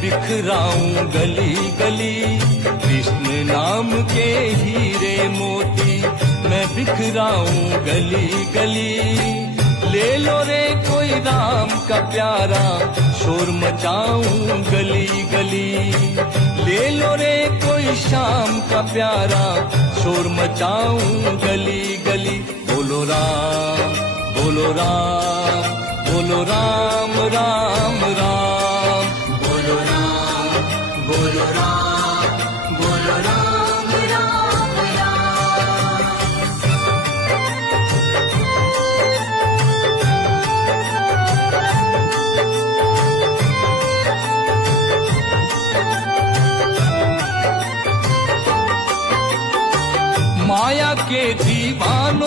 बिखराऊं गली गली, कृष्ण नाम के हीरे मोती मैं बिखराऊं गली गली। ले लो रे कोई राम का प्यारा, शोर मचाऊं गली गली। ले लो रे कोई श्याम का प्यारा, शोर मचाऊं गली गली। बोलो राम बोलो राम, बोलो राम राम राम, बोलो राम बोलो राम, बोलो राम राम राम। माया के दीवानों